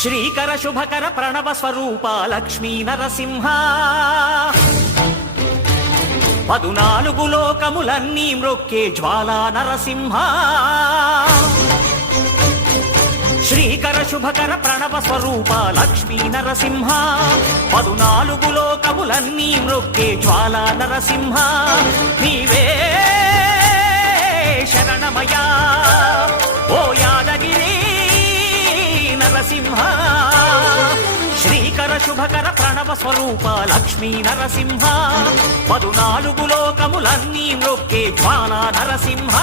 శ్రీకర శుభకర ప్రణవ స్వరూప లక్ష్మీ నరసింహ 14 లోకములన్నీ మ్రొక్కే జ్వాలా నరసింహ శ్రీకర శుభకర ప్రణవ స్వరూప లక్ష్మీ నరసింహ 14 లోకములన్నీ మ్రొక్కే జ్వాలా నరసింహ నీవే శరణమయా ఓ యాదగిరి నరసింహ శ్రీకర శుభకర ప్రణవ స్వరూప లక్ష్మీ నరసింహ 14 లోకములన్నీ మ్రొక్కే జ్వాలా నరసింహ